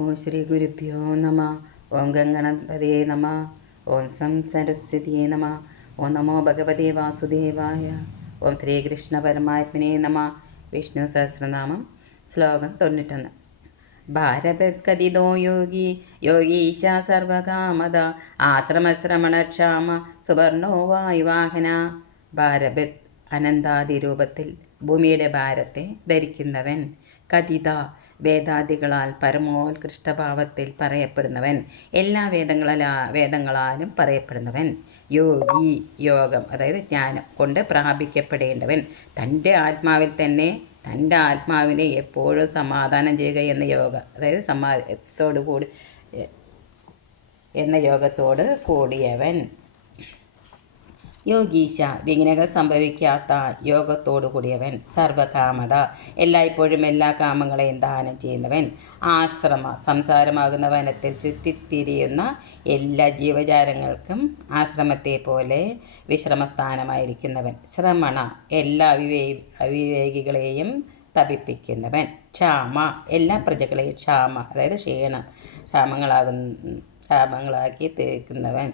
ഓം ശ്രീ ഗുരുഭ്യോ നമ. ഓം ഗംഗണപതേ നമ. ഓം സം സരസ്വതിയേ നമ. ഓം നമോ ഭഗവതേ വാസുദേവായ. ഓം ശ്രീകൃഷ്ണ പരമാത്മനേ നമ. വിഷ്ണു സഹസ്രനാമം. ശ്ലോകം 91. ഭാരതകഥിതോ യോഗി യോഗീശ സർവകാമദ ആശ്രമശ്രമണക്ഷാമ സുവർണോ വായുവാഹന. ഭാരത് അനന്താതിരൂപത്തിൽ ഭൂമിയുടെ ഭാരത്തെ ധരിക്കുന്നവൻ. കഥിത വേദാദികളാൽ പരമോത്കൃഷ്ടഭാവത്തിൽ പറയപ്പെടുന്നവൻ. എല്ലാ വേദങ്ങളാലും പറയപ്പെടുന്നവൻ. യോഗി യോഗം അതായത് ജ്ഞാനം കൊണ്ട് പ്രാപിക്കപ്പെടേണ്ടവൻ. തൻ്റെ ആത്മാവിൽ തന്നെ തൻ്റെ ആത്മാവിനെ എപ്പോഴും സമാധാനം ചെയ്യുക എന്ന യോഗ അതായത് യോഗത്തോട് കൂടിയവൻ. യോഗീശ വിഘ്നങ്ങൾ സംഭവിക്കാത്ത യോഗത്തോടു കൂടിയവൻ. സർവകാമത എല്ലായ്പ്പോഴും എല്ലാ കാമങ്ങളെയും ദാനം ചെയ്യുന്നവൻ. ആശ്രമ സംസാരമാകുന്ന വനത്തിൽ ചുറ്റിത്തിരിയുന്ന എല്ലാ ജീവജാലങ്ങൾക്കും ആശ്രമത്തെ പോലെ വിശ്രമസ്ഥാനമായിരിക്കുന്നവൻ. ശ്രമണ എല്ലാ അവിവേകികളെയും തപിപ്പിക്കുന്നവൻ. ക്ഷാമ എല്ലാ പ്രജകളെയും അതായത് ക്ഷാമങ്ങളാക്കി തീർക്കുന്നവൻ.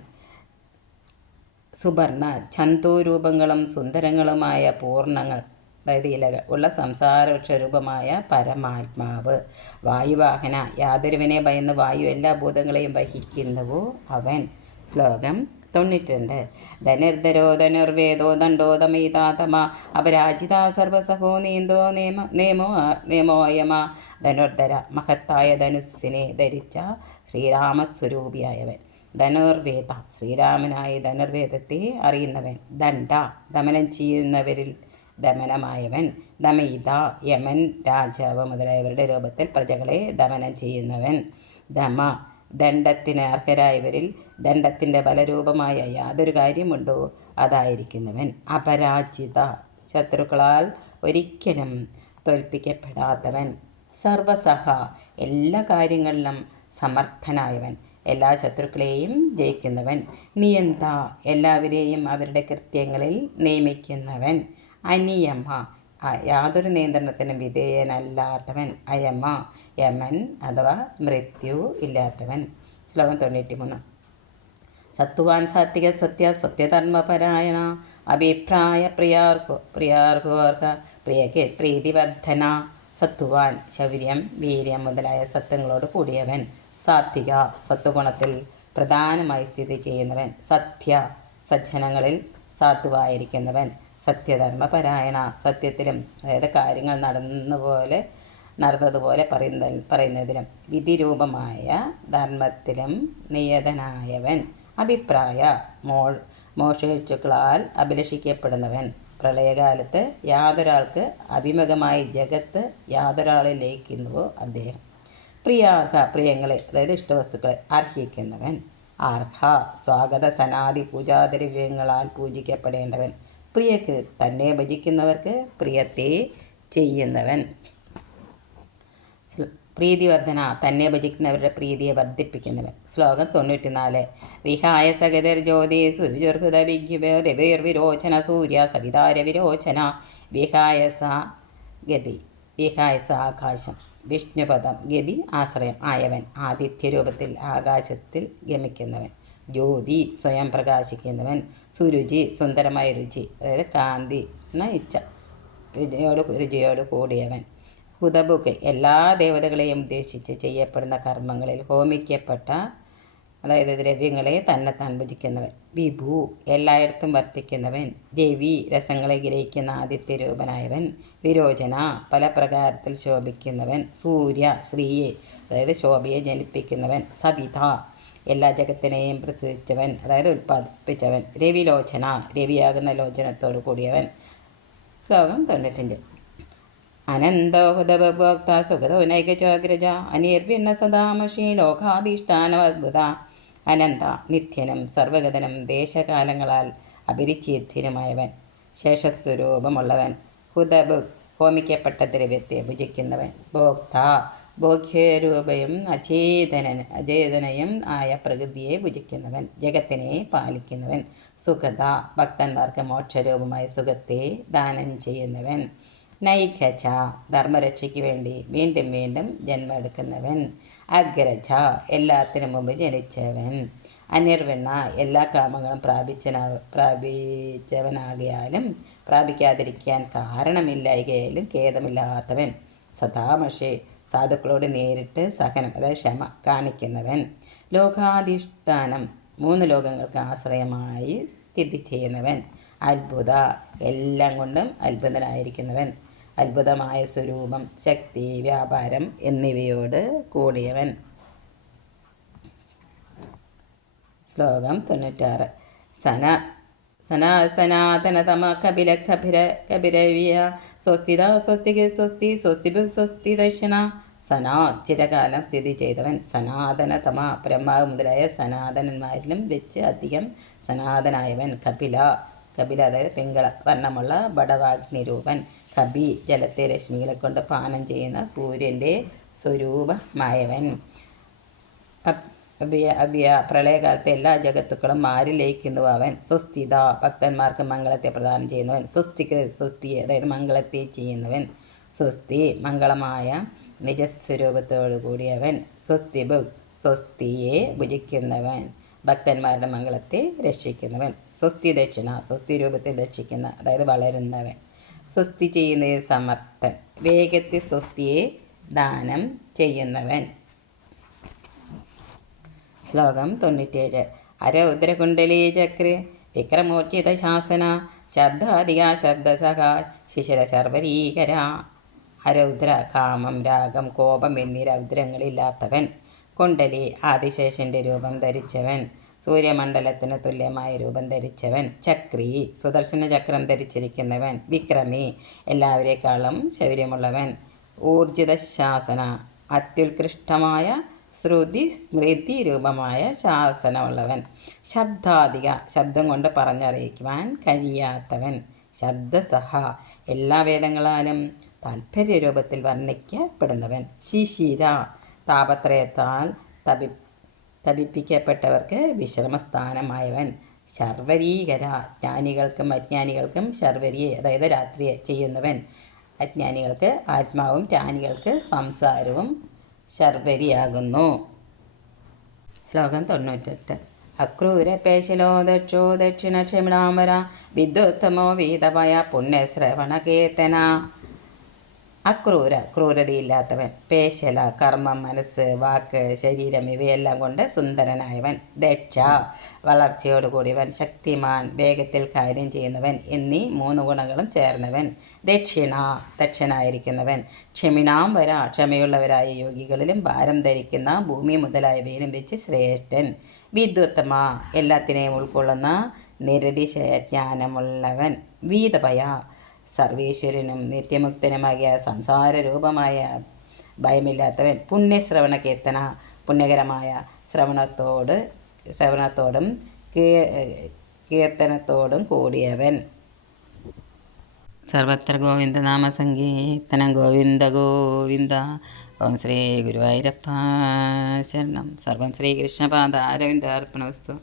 സുവർണ ഛന്തോരൂപങ്ങളും സുന്ദരങ്ങളുമായ പൂർണ്ണങ്ങൾ അതായത് ഇലകൾ ഉള്ള സംസാരവൃക്ഷരൂപമായ പരമാത്മാവ്. വായുവാഹന യാതൊരുവിനെ ഭയന്ന് വായു എല്ലാ ഭൂതങ്ങളെയും വഹിക്കുന്നുവോ അവൻ. ശ്ലോകം 92. ധനുർധരോ ധനുർവേദോ ദണ്ഡോദമയിതാതമ അപരാജിത സർവസഹോ നീന്തോ നേമോയമ. ധനുർധര മഹത്തായ ധനുസ്സിനെ ധരിച്ച ശ്രീരാമസ്വരൂപിയായവൻ. ധനുർവേദ ശ്രീരാമനായി ധനുർവേദത്തെ അറിയുന്നവൻ. ദണ്ഡ ദമനം ചെയ്യുന്നവരിൽ ദമനമായവൻ. ദമയിത യമൻ രാജാവ് മുതലായവരുടെ രൂപത്തിൽ പ്രജകളെ ദമനം ചെയ്യുന്നവൻ. ദമ ദണ്ഡത്തിന് അർഹരായവരിൽ ദണ്ഡത്തിൻ്റെ ബലരൂപമായ യാതൊരു കാര്യമുണ്ടോ അതായിരിക്കുന്നവൻ. അപരാജിത ശത്രുക്കളാൽ ഒരിക്കലും തോൽപ്പിക്കപ്പെടാത്തവൻ. സർവസഹ എല്ലാ കാര്യങ്ങളിലും സമർത്ഥനായവൻ. എല്ലാ ശത്രുക്കളെയും ജയിക്കുന്നവൻ. നിയന്ത എല്ലാവരെയും അവരുടെ കൃത്യങ്ങളിൽ നിയമിക്കുന്നവൻ. അനിയമ യാതൊരു നിയന്ത്രണത്തിനും വിധേയനല്ലാത്തവൻ. അയമ യമൻ അഥവാ മൃത്യു ഇല്ലാത്തവൻ. ശ്ലോകം 93. സത്വാൻ സാത്വിക സത്യധർമ്മപരായണ അഭിപ്രായ പ്രിയാർഹോർഹ പ്രീതിവർദ്ധന. സത്വാൻ ശൗര്യം വീര്യം മുതലായ സത്വങ്ങളോട് കൂടിയവൻ. സാത്വിക സത്വഗുണത്തിൽ പ്രധാനമായി സ്ഥിതി ചെയ്യുന്നവൻ. സത്യ സജ്ജനങ്ങളിൽ സാത്വായിരിക്കുന്നവൻ. സത്യധർമ്മപരായണ സത്യത്തിലും അതായത് കാര്യങ്ങൾ നടന്നതുപോലെ പറയുന്നതിലും വിധിരൂപമായ ധർമ്മത്തിലും നിയതനായവൻ. അഭിപ്രായ മോക്ഷേച്ഛുക്കളാൽ അഭിലഷിക്കപ്പെടുന്നവൻ. പ്രളയകാലത്ത് യാതൊരാൾക്ക് അഭിമുഖമായി ജഗത്ത് യാതൊരാളെ ലയിക്കുന്നുവോ അദ്ദേഹം. പ്രിയാർഹ പ്രിയങ്ങളെ അതായത് ഇഷ്ടവസ്തുക്കളെ അർഹിക്കുന്നവൻ. അർഹ സ്വാഗത സനാദി പൂജാദ്രവ്യങ്ങളാൽ പൂജിക്കപ്പെടേണ്ടവൻ. പ്രിയക്ക് തന്നെ ഭജിക്കുന്നവർക്ക് പ്രിയത്തെ ചെയ്യുന്നവൻ. പ്രീതിവർദ്ധന തന്നെ ഭജിക്കുന്നവരുടെ പ്രീതിയെ വർദ്ധിപ്പിക്കുന്നവൻ. ശ്ലോകം 94. വിഹായ സഗതിർ ജ്യോതി സുരുജുർഹൃത വിരോചന സൂര്യ സവിതാര വിരോചന. വിഹായസ ഗതി വിഹായസ ആകാശം. വിഷ്ണുപദം ഗതി ആശ്രയം ആയവൻ. ആദിത്യരൂപത്തിൽ ആകാശത്തിൽ ഗമിക്കുന്നവൻ. ജ്യോതി സ്വയം പ്രകാശിക്കുന്നവൻ. സുരുചി സുന്ദരമായ രുചി അതായത് കാന്തി എന്ന ഇച്ഛ രുചിയോട് കൂടിയവൻ. ഹുദബുക്ക് എല്ലാ ദേവതകളെയും ഉദ്ദേശിച്ച് ചെയ്യപ്പെടുന്ന കർമ്മങ്ങളിൽ ഹോമിക്കപ്പെട്ട അതായത് ദ്രവ്യങ്ങളെ തന്നെത്താൻ ഭുജിക്കുന്നവൻ. വിഭു എല്ലായിടത്തും വർത്തിക്കുന്നവൻ. രവി രസങ്ങളെ ഗ്രഹിക്കുന്ന ആദിത്യരൂപനായവൻ. വിരോചന പല പ്രകാരത്തിൽ ശോഭിക്കുന്നവൻ. സൂര്യ ശ്രീയെ അതായത് ശോഭയെ ജനിപ്പിക്കുന്നവൻ. സവിത എല്ലാ ജഗത്തിനെയും പ്രസിദ്ധവൻ അതായത് ഉൽപ്പാദിപ്പിച്ചവൻ. രവിലോചന രവിയാകുന്ന ലോചനത്തോടു കൂടിയവൻ. ശ്ലോകം 95. അനന്തോഹുതഭോക്ത സുഗതോ നൈകചാഗ്രജ അനിർവിണ്ണ സദാമഷി ലോകാധിഷ്ഠാനമദ്ഭുത. അനന്ത നിത്യനും സർവഗതനും ദേശകാലങ്ങളാൽ അപരിച്ഛേദ്യനുമായവൻ. ശേഷസ്വരൂപമുള്ളവൻ. ഹുതഭുക് ഹോമിക്കപ്പെട്ട ദ്രവ്യത്തെ ഭുജിക്കുന്നവൻ. ഭോക്ത ഭോഗ്യരൂപയും അചേതനയും ആയ പ്രകൃതിയെ ഭുജിക്കുന്നവൻ. ജഗത്തിനെ പാലിക്കുന്നവൻ. സുഖത ഭക്തന്മാർക്ക് മോക്ഷരൂപമായ സുഖത്തെ ദാനം ചെയ്യുന്നവൻ. നൈഖച ധർമ്മരക്ഷയ്ക്ക് വേണ്ടി വീണ്ടും വീണ്ടും ജന്മമെടുക്കുന്നവൻ. അഗ്രജ എല്ലാത്തിനും മുമ്പ് ജനിച്ചവൻ. അനിർവിണ്ണ എല്ലാ കാമങ്ങളും പ്രാപിച്ചവനാകിയാലും പ്രാപിക്കാതിരിക്കാൻ കാരണമില്ലായികയാലും ഖേദമില്ലാത്തവൻ. സദാമഷേ സാധുക്കളോട് നേരിട്ട് സഹനം അതായത് ക്ഷമ കാണിക്കുന്നവൻ. ലോകാധിഷ്ഠാനം 3 ലോകങ്ങൾക്ക് ആശ്രയമായി സ്ഥിതി ചെയ്യുന്നവൻ. അത്ഭുത എല്ലാം കൊണ്ടും അത്ഭുതനായിരിക്കുന്നവൻ. അത്ഭുതമായ സ്വരൂപം, ശക്തി, വ്യാപാരം എന്നിവയോട് കൂടിയവൻ. ശ്ലോകം 96. സനാതനതമ കപില കപിരവ്യ സ്വസ്തിത സ്വസ്തിക് സ്വസ്തി സ്വസ്തിഭു സ്വസ്തി ദക്ഷിണ. ചിരകാലം സ്ഥിതി ചെയ്തവൻ. സനാതനതമ ബ്രഹ്മാവ് മുതലായ സനാതനന്മാരിലും വെച്ച് അധികം സനാതനായവൻ. കപില അതായത് പിങ്കള വർണ്ണമുള്ള ബടവാഗ്നിരൂപൻ. കപി ജലത്തെ രശ്മികളെ കൊണ്ട് പാനം ചെയ്യുന്ന സൂര്യൻ്റെ സ്വരൂപമായവൻ. പ്രളയകാലത്തെ എല്ലാ ജഗത്തുക്കളും മാരി ലയിക്കുന്നു അവൻ. സ്വസ്തിത ഭക്തന്മാർക്ക് മംഗളത്തെ പ്രദാനം ചെയ്യുന്നവൻ. സ്വസ്തിക്ക് സ്വസ്തിയെ അതായത് മംഗളത്തെ ചെയ്യുന്നവൻ. സ്വസ്തി മംഗളമായ നിജസ്വരൂപത്തോടു കൂടിയവൻ. സ്വസ്തിഭു സ്വസ്തിയെ ഭുജിക്കുന്നവൻ, ഭക്തന്മാരുടെ മംഗളത്തെ രക്ഷിക്കുന്നവൻ. സ്വസ്തി ദക്ഷിണ സ്വസ്തി രൂപത്തിൽ രക്ഷിക്കുന്ന അതായത് വളരുന്നവൻ. സ്വസ്തി ചെയ്യുന്നതിൽ സമർത്ഥൻ, വേഗത്തിൽ സ്വസ്തിയെ ദാനം ചെയ്യുന്നവൻ. ശ്ലോകം 97. അരൗദ്രകുണ്ടലീ ചക്ര വിക്രമോർജിത ശാസന ശബ്ദാധിക ശബ്ദസഹ ശിശിര ശർവരീകര. അരൗദ്ര കാമം, രാഗം, കോപം എന്നീ രൗദ്രങ്ങളില്ലാത്തവൻ. കുണ്ടലി ആദിശേഷൻ്റെ രൂപം ധരിച്ചവൻ. സൂര്യമണ്ഡലത്തിന് തുല്യമായ രൂപം ധരിച്ചവൻ. ചക്രി സുദർശന ചക്രം ധരിച്ചിരിക്കുന്നവൻ. വിക്രമി എല്ലാവരേക്കാളും ശൗര്യമുള്ളവൻ. ഊർജിത ശാസന അത്യുത്കൃഷ്ടമായ ശ്രുതി സ്മൃതി രൂപമായ ശാസനമുള്ളവൻ. ശബ്ദാധിക ശബ്ദം കൊണ്ട് പറഞ്ഞറിയിക്കുവാൻ കഴിയാത്തവൻ. ശബ്ദസഹ എല്ലാ വേദങ്ങളാലും താൽപര്യരൂപത്തിൽ വർണ്ണിക്കപ്പെടുന്നവൻ. ശിശിര താപത്രയത്താൽ തപിപ്പിക്കപ്പെട്ടവർക്ക് വിശ്രമസ്ഥാനമായവൻ. ശർവരീകര ജ്ഞാനികൾക്കും അജ്ഞാനികൾക്കും ശർവരിയെ അതായത് രാത്രിയെ ചെയ്യുന്നവൻ. അജ്ഞാനികൾക്ക് ആത്മാവും ജ്ഞാനികൾക്ക് സംസാരവും ശർവരിയാകുന്നു. ശ്ലോകം 98. അക്രൂര പേശലോ ദക്ഷോ ദക്ഷിണ ക്ഷമിണാമര വിദ്വത്തമോ വീതമായ പുണ്യശ്രവണകീർത്തന. ക്രൂരതയില്ലാത്തവൻ. പേശല കർമ്മം, മനസ്സ്, വാക്ക്, ശരീരം ഇവയെല്ലാം കൊണ്ട് സുന്ദരനായവൻ. ദക്ഷ വളർച്ചയോടുകൂടിയവൻ. ശക്തിമാൻ വേഗത്തിൽ കാര്യം ചെയ്യുന്നവൻ എന്നീ 3 ഗുണങ്ങളും ചേർന്നവൻ. ദക്ഷനായിരിക്കുന്നവൻ. ക്ഷമിണാംബര ക്ഷമയുള്ളവരായ യോഗികളിലും ഭാരം ധരിക്കുന്ന ഭൂമി മുതലായവയിലും വെച്ച് ശ്രേഷ്ഠൻ. വിദ്വത്തമ എല്ലാത്തിനെയും ഉൾക്കൊള്ളുന്ന നിരതിശയ ജ്ഞാനമുള്ളവൻ. വീതഭയ സർവേശ്വരനും നിത്യമുക്തനുമാകിയ സംസാരരൂപമായ ഭയമില്ലാത്തവൻ. പുണ്യശ്രവണ കീർത്തന പുണ്യകരമായ ശ്രവണത്തോടും കീർത്തനത്തോടും കൂടിയവൻ. സർവത്ര ഗോവിന്ദനാമ സങ്കീർത്തനം. ഗോവിന്ദ ഗോവിന്ദ. ഓം ശ്രീ ഗുരുവായൂരപ്പ ശരണം. സർവം ശ്രീകൃഷ്ണപാദാരവിന്ദാർപ്പണമസ്തു.